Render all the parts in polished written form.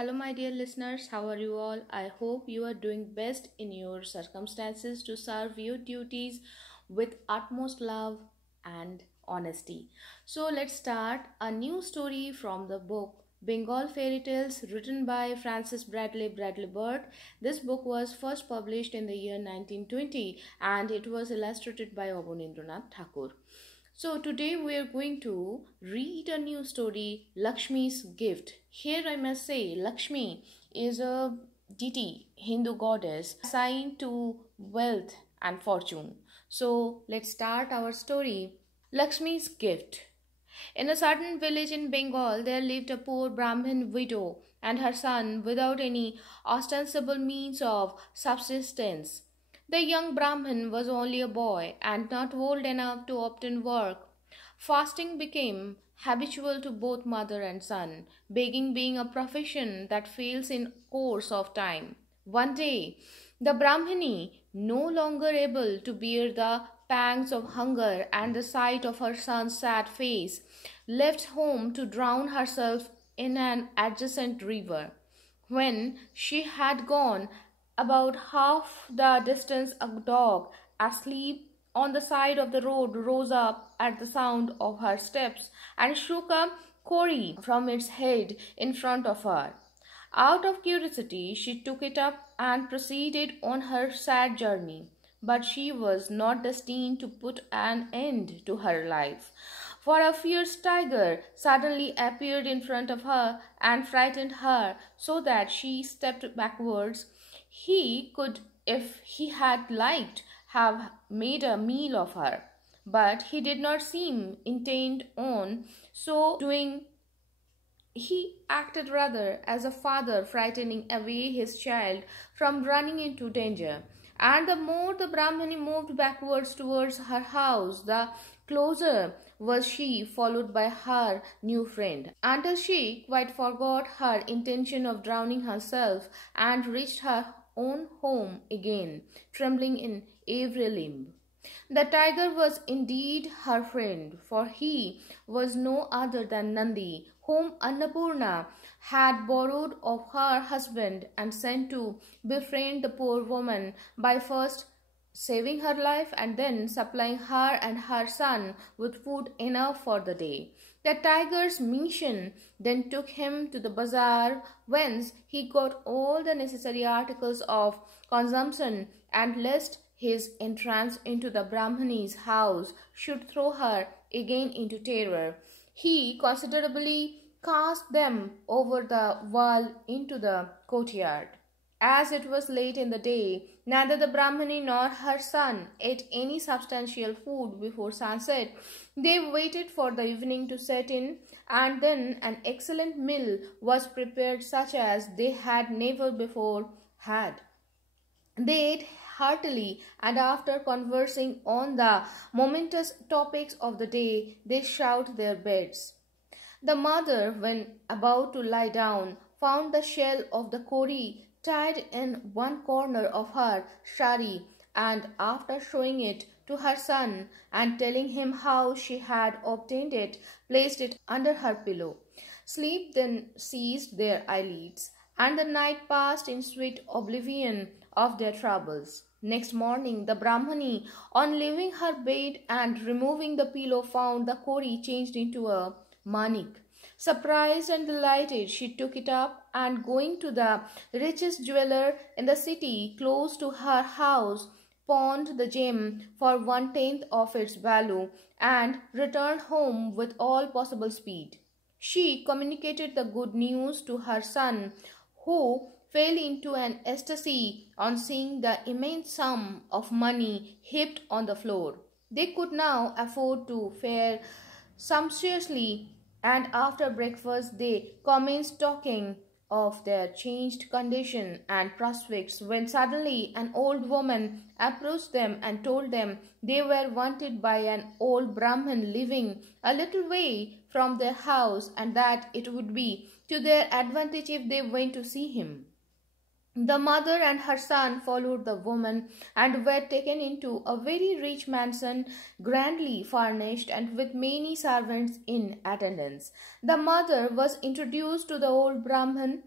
Hello, my dear listeners. How are you all? I hope you are doing best in your circumstances to serve your duties with utmost love and honesty. So, let's start a new story from the book Bengal Fairy Tales, written by Francis Bradley Burt. This book was first published in the year 1920 and it was illustrated by Abanindranath Thakur. So today we are going to read a new story, Lakshmi's Gift. Here I must say Lakshmi is a deity, Hindu goddess assigned to wealth and fortune. So let's start our story. Lakshmi's Gift. In a certain village in Bengal, there lived a poor Brahmin widow and her son without any ostensible means of subsistence. The young Brahmin was only a boy and not old enough to obtain work. Fasting became habitual to both mother and son, begging being a profession that fails in course of time. One day, the Brahmini, no longer able to bear the pangs of hunger and the sight of her son's sad face, left home to drown herself in an adjacent river. When she had gone about half the distance, a dog, asleep on the side of the road, rose up at the sound of her steps and shook a cori from its head in front of her. Out of curiosity, she took it up and proceeded on her sad journey. But she was not destined to put an end to her life, for a fierce tiger suddenly appeared in front of her and frightened her so that she stepped backwards. He could, if he had liked, have made a meal of her, but he did not seem intent on so doing. He acted rather as a father frightening away his child from running into danger. And the more the Brahmani moved backwards towards her house, the closer was she followed by her new friend, until she quite forgot her intention of drowning herself and reached her own home again, trembling in every limb. The tiger was indeed her friend, for he was no other than Nandi, whom Annapurna had borrowed of her husband and sent to befriend the poor woman by first saving her life and then supplying her and her son with food enough for the day. The tiger's mission then took him to the bazaar, whence he got all the necessary articles of consumption, and lest his entrance into the Brahmani's house should throw her again into terror, he considerately cast them over the wall into the courtyard. As it was late in the day, neither the Brahmani nor her son ate any substantial food before sunset. They waited for the evening to set in, and then an excellent meal was prepared such as they had never before had. They ate heartily, and after conversing on the momentous topics of the day, they shoved their beds. The mother, when about to lie down, found the shell of the kori tied in one corner of her sari, and after showing it to her son and telling him how she had obtained it, placed it under her pillow. Sleep then seized their eyelids, and the night passed in sweet oblivion of their troubles. Next morning, the Brahmani, on leaving her bed and removing the pillow, found the kori changed into a manik. Surprised and delighted, she took it up and going to the richest jeweler in the city close to her house, pawned the gem for 1/10 of its value and returned home with all possible speed. She communicated the good news to her son, who fell into an ecstasy on seeing the immense sum of money heaped on the floor. They could now afford to fare sumptuously, and after breakfast they commenced talking of their changed condition and prospects, when suddenly an old woman approached them and told them they were wanted by an old Brahmin living a little way from their house, and that it would be to their advantage if they went to see him. The mother and her son followed the woman and were taken into a very rich mansion, grandly furnished and with many servants in attendance. The mother was introduced to the old Brahmin,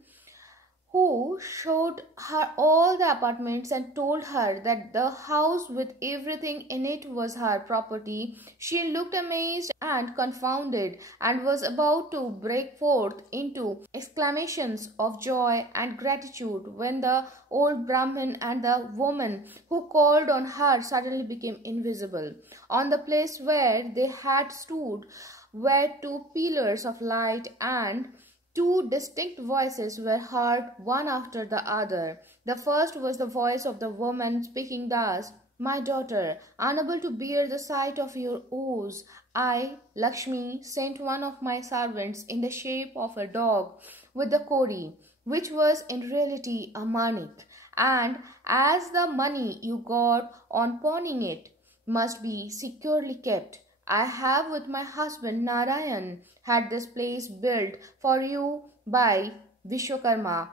who showed her all the apartments and told her that the house with everything in it was her property. She looked amazed and confounded and was about to break forth into exclamations of joy and gratitude when the old Brahmin and the woman who called on her suddenly became invisible. On the place where they had stood were two pillars of light, and two distinct voices were heard one after the other. The first was the voice of the woman speaking thus: "My daughter, unable to bear the sight of your woes, I, Lakshmi, sent one of my servants in the shape of a dog with the kori, which was in reality a manik, and as the money you got on pawning it must be securely kept, I have with my husband Narayan had this place built for you by Vishwakarma,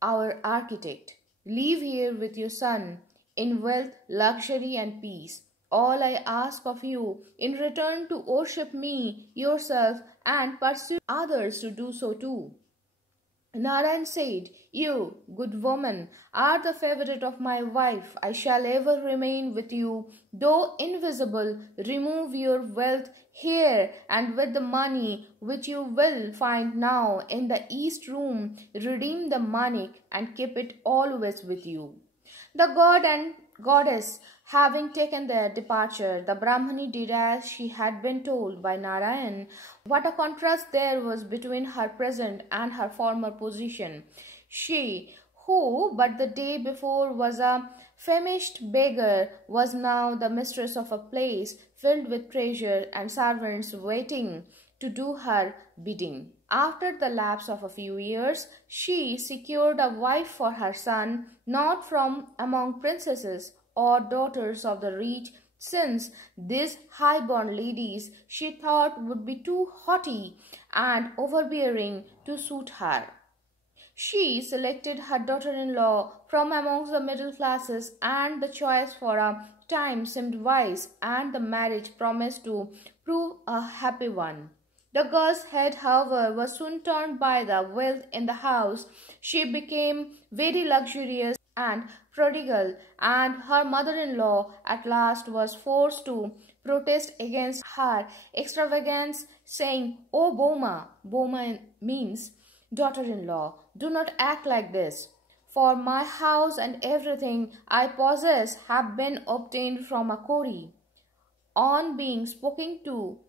our architect. Live here with your son in wealth, luxury, and peace. All I ask of you in return to worship me yourself and pursue others to do so too." Narayan said, "You, good woman, are the favorite of my wife. I shall ever remain with you, though invisible. Remove your wealth here, and with the money which you will find now in the east room, redeem the manik and keep it always with you." The god and goddess having taken their departure, the Brahmani did as she had been told by Narayan. What a contrast there was between her present and her former position! She, who but the day before was a famished beggar, was now the mistress of a place filled with treasure and servants waiting to do her bidding. After the lapse of a few years, she secured a wife for her son, not from among princesses or daughters of the rich, since these high-born ladies she thought would be too haughty and overbearing to suit her. She selected her daughter-in-law from amongst the middle classes, and the choice for a time seemed wise, and the marriage promised to prove a happy one. The girl's head, however, was soon turned by the wealth in the house. She became very luxurious and prodigal, and her mother-in-law at last was forced to protest against her extravagance, saying, "O Boma," Boma means daughter-in-law, "do not act like this, for my house and everything I possess have been obtained from a Kori." On being spoken to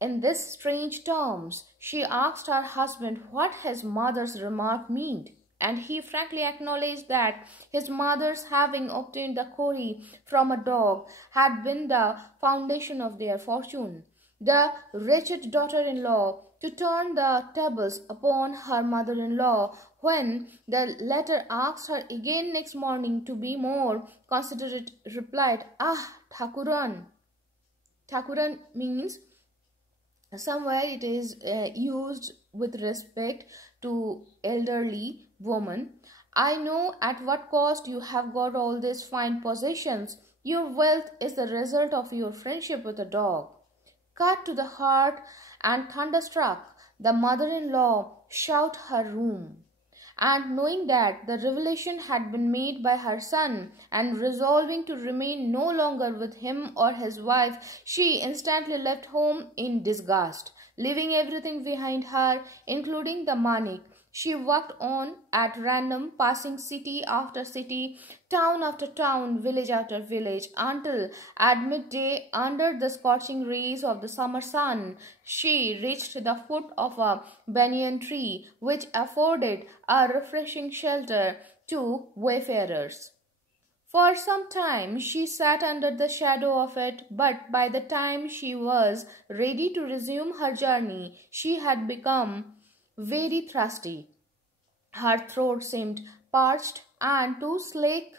in these strange terms, she asked her husband what his mother's remark meant, and he frankly acknowledged that his mother's having obtained the Kori from a dog had been the foundation of their fortune. The wretched daughter-in-law, to turn the tables upon her mother-in-law, when the latter asked her again next morning to be more considerate, replied, "Ah, Thakuran." Thakuran means somewhere it is used with respect to elderly woman. "I know at what cost you have got all these fine possessions. Your wealth is the result of your friendship with a dog." Cut to the heart and thunderstruck, the mother-in-law shut her room, and knowing that the revelation had been made by her son, and resolving to remain no longer with him or his wife, she instantly left home in disgust, leaving everything behind her, including the manik. She walked on at random, passing city after city, town after town, village after village, until at midday, under the scorching rays of the summer sun, she reached the foot of a banyan tree, which afforded a refreshing shelter to wayfarers. For some time she sat under the shadow of it, but by the time she was ready to resume her journey, she had become very thirsty. Her throat seemed parched, and to slake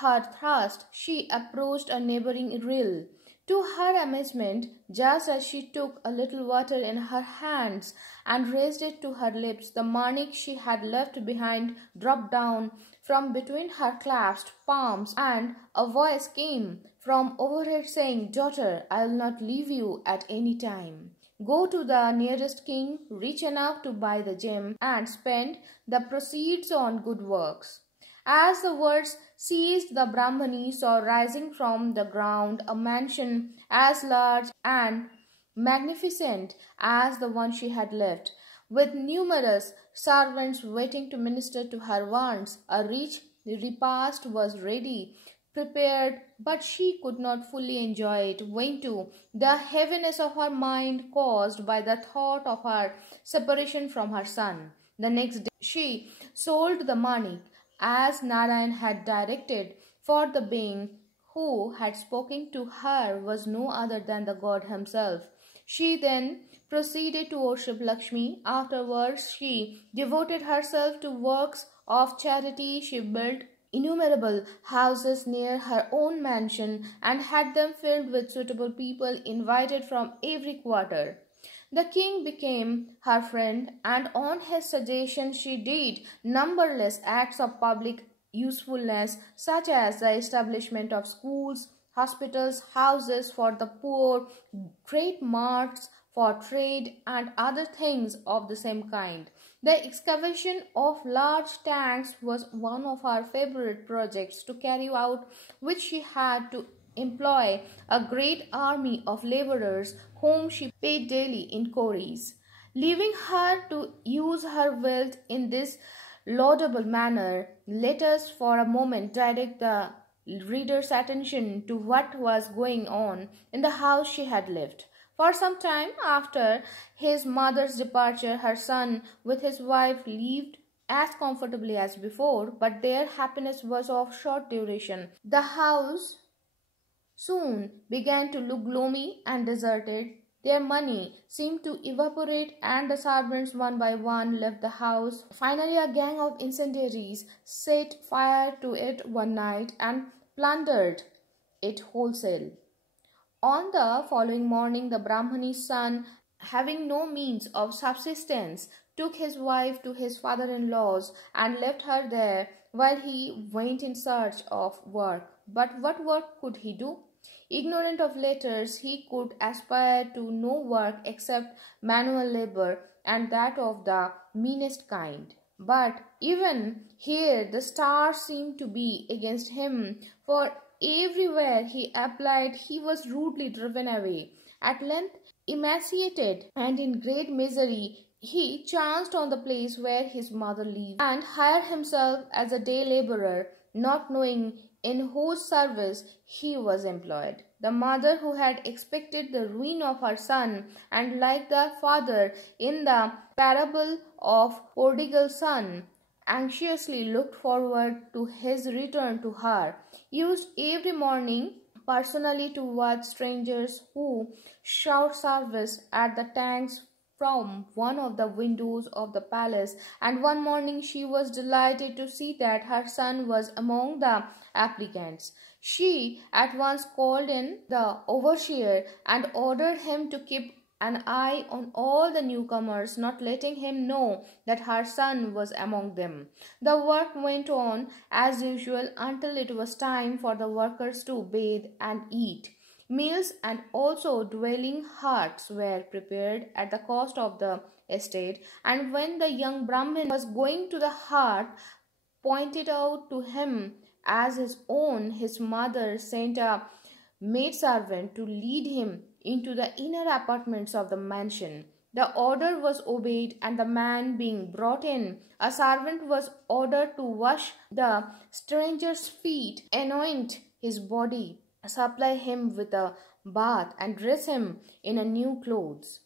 her thirst, she approached a neighboring rill. To her amazement, just as she took a little water in her hands and raised it to her lips, the manik she had left behind dropped down from between her clasped palms, and a voice came from overhead saying, "Daughter, I will not leave you at any time." go to the nearest king, rich enough to buy the gem, and spend the proceeds on good works. As the words ceased, the Brahmani saw rising from the ground a mansion as large and magnificent as the one she had left, with numerous servants waiting to minister to her wants. A rich repast was ready, prepared, but she could not fully enjoy it, owing to the heaviness of her mind caused by the thought of her separation from her son. The next day she sold the money as Narayan had directed, for the being who had spoken to her was no other than the god himself. She then proceeded to worship Lakshmi. Afterwards, she devoted herself to works of charity. She built innumerable houses near her own mansion and had them filled with suitable people invited from every quarter. The king became her friend, and on his suggestion she did numberless acts of public usefulness, such as the establishment of schools, hospitals, houses for the poor, great marts for trade, and other things of the same kind. The excavation of large tanks was one of her favorite projects to carry out, which she had to employ a great army of laborers whom she paid daily in cowries. Leaving her to use her wealth in this laudable manner, let us for a moment direct the reader's attention to what was going on in the house she had left. For some time after his mother's departure, her son with his wife lived as comfortably as before, but their happiness was of short duration. The house soon began to look gloomy and deserted. Their money seemed to evaporate, and the servants one by one left the house. Finally, a gang of incendiaries set fire to it one night and plundered it wholesale. On the following morning, the Brahmani's son, having no means of subsistence, took his wife to his father-in-law's and left her there while he went in search of work. But what work could he do? Ignorant of letters, he could aspire to no work except manual labor, and that of the meanest kind. But even here the stars seemed to be against him, for everywhere he applied he was rudely driven away. At length, emaciated and in great misery, he chanced on the place where his mother lived, and hired himself as a day laborer, not knowing in whose service he was employed. The mother, who had expected the ruin of her son, and like the father in the parable of prodigal son, anxiously looked forward to his return to her, used every morning personally to watch strangers who shout service at the tanks from one of the windows of the palace, and one morning she was delighted to see that her son was among the applicants. She at once called in the overseer and ordered him to keep an eye on all the newcomers, not letting him know that her son was among them. The work went on as usual until it was time for the workers to bathe and eat. Meals and also dwelling huts were prepared at the cost of the estate, and when the young Brahmin was going to the hut pointed out to him as his own, his mother sent a maidservant to lead him into the inner apartments of the mansion. The order was obeyed, and the man being brought in, a servant was ordered to wash the stranger's feet, anoint his body, supply him with a bath, and dress him in a new clothes.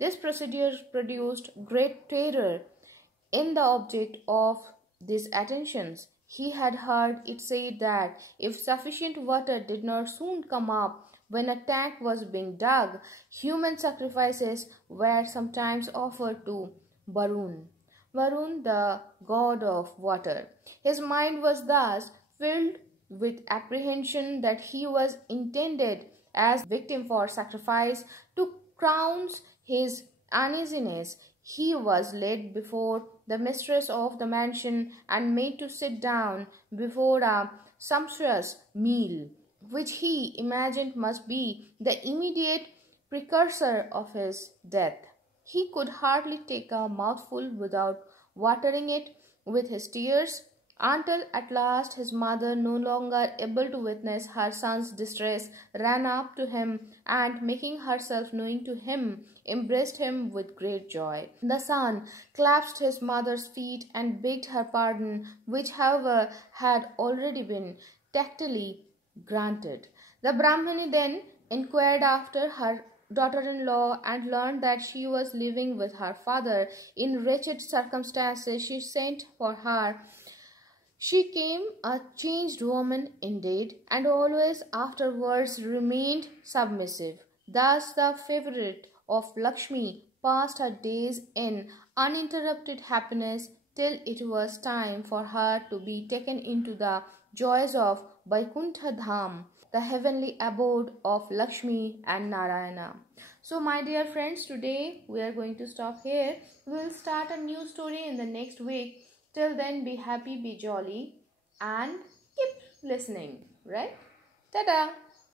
This procedure produced great terror in the object of these attentions. He had heard it said that if sufficient water did not soon come up when a tank was being dug, human sacrifices were sometimes offered to Varun, the god of water. His mind was thus filled with apprehension that he was intended as victim for sacrifice. To crown his uneasiness, he was led before the mistress of the mansion and made to sit down before a sumptuous meal, which he imagined must be the immediate precursor of his death. He could hardly take a mouthful without watering it with his tears, until at last his mother, no longer able to witness her son's distress, ran up to him and, making herself known to him, embraced him with great joy. The son clasped his mother's feet and begged her pardon, which, however, had already been tacitly granted. The Brahmini then inquired after her daughter-in-law and learned that she was living with her father in wretched circumstances. She sent for her. She came a changed woman indeed, and always afterwards remained submissive. Thus the favourite of Lakshmi passed her days in uninterrupted happiness till it was time for her to be taken into the joys of Vaikuntha Dham, the heavenly abode of Lakshmi and Narayana. So, my dear friends, today we are going to stop here. We will start a new story in the next week. Till then, be happy, be jolly, and keep listening, right? Ta-da!